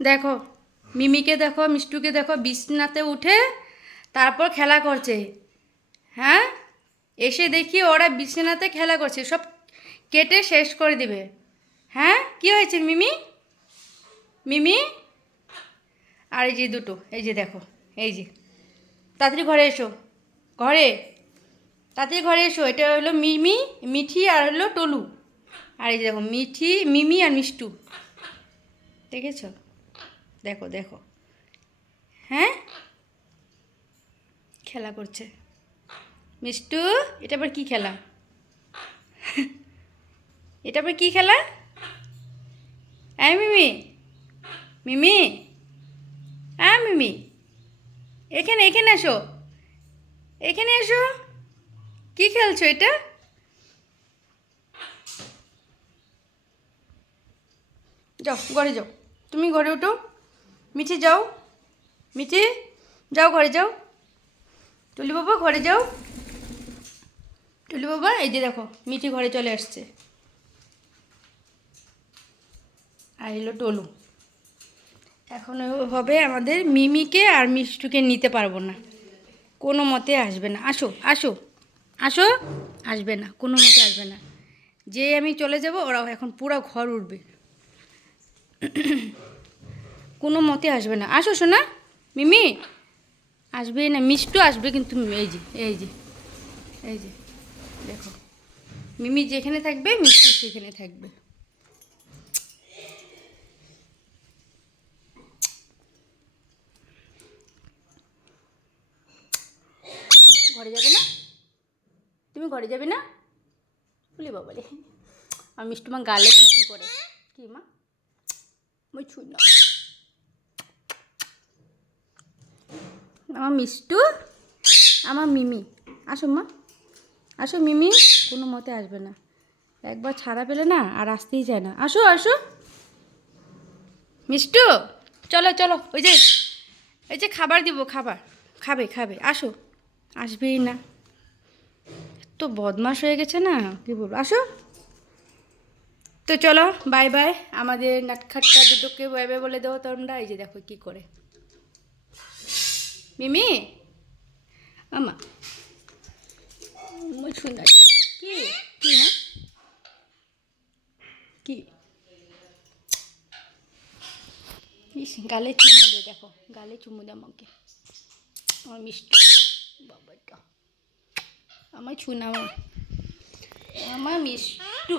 দেখো মিমিকে দেখো, মিষ্টুকে দেখো, বিছনাতে উঠে তারপর খেলা করছে। হ্যাঁ, এসে দেখি ওরা বিছানাতে খেলা করছে, সব কেটে শেষ করে দিবে। হ্যাঁ, কি হয়েছে মিমি? মিমি, আর এই যে দুটো, এই যে দেখো, এই যে, তাড়াতাড়ি ঘরে এসো, ঘরে, তাড়াতাড়ি ঘরে এসো। এটা হলো মিমি, মিঠি আর হলো টলু। আর এই যে দেখো মিঠি, মিমি আর মিষ্টু, দেখেছো? দেখো দেখো, হ্যাঁ, খেলা করছে। মিষ্টু, এটা আবার কি খেলা? এটা আবার কি খেলা? মিমি, মিমি, মিমি, এখানে এখানে এসো, এখানে এসো। কি খেলছো এটা? যাও ঘরে যাও, তুমি ঘরে ওঠো। মিঠি যাও, মিঠি যাও, ঘরে যাও। টুলি বাবা ঘরে যাও। টুলি বাবা, এই যে দেখো মিঠি ঘরে চলে আসছে। আর এলো টলু। এখন হবে আমাদের মিমিকে আর মিষ্টুকে নিতে পারবো না, কোনো মতে আসবে না। আসো আসো আসো, আসবে না, কোনো মতে আসবে না। যে আমি চলে যাব ওরাও এখন পুরো ঘর উঠবে, কোনো মতে আসবে না। আসো শোনা, মিমি আসবে না, মিষ্টু আসবে কিন্তু। এই যে এই যে এই যে দেখো, মিমি যেখানে থাকবে মিষ্টু সেখানে থাকবে। ঘরে যাবে না? তুমি ঘরে যাবে না? বলি বাবালে, আর মিষ্টু মা গালে কি করে? কি মা, মই ছুই না। আমার মিষ্টু, আমার মিমি, আসো মা, আসো মিমি, কোনো মতে আসবে না। একবার ছাড়া পেলে না আর আসতেই চায় না। আসো আসো মিষ্টু, চলো চলো, ওই যে, এই যে খাবার দিব, খাবার খাবে খাবে, আসো। আসবেই না, তো বদমাশ হয়ে গেছে না, কি বলবো। আসো, তো চলো বাই বাই। আমাদের নাটখাট্টা দুটোকে বাই বাই বলে দাও তোমরা। এই যে দেখো কি করে মিমি, আমা সুন্দরটা, কি কি হ্যাঁ, কি, ইস, গালে চুমু দে, দেখো গালে চুমু দে আমাকে, আমার মিষ্টি বাবাটা, আমার ছুনা, আমার মিষ্টু।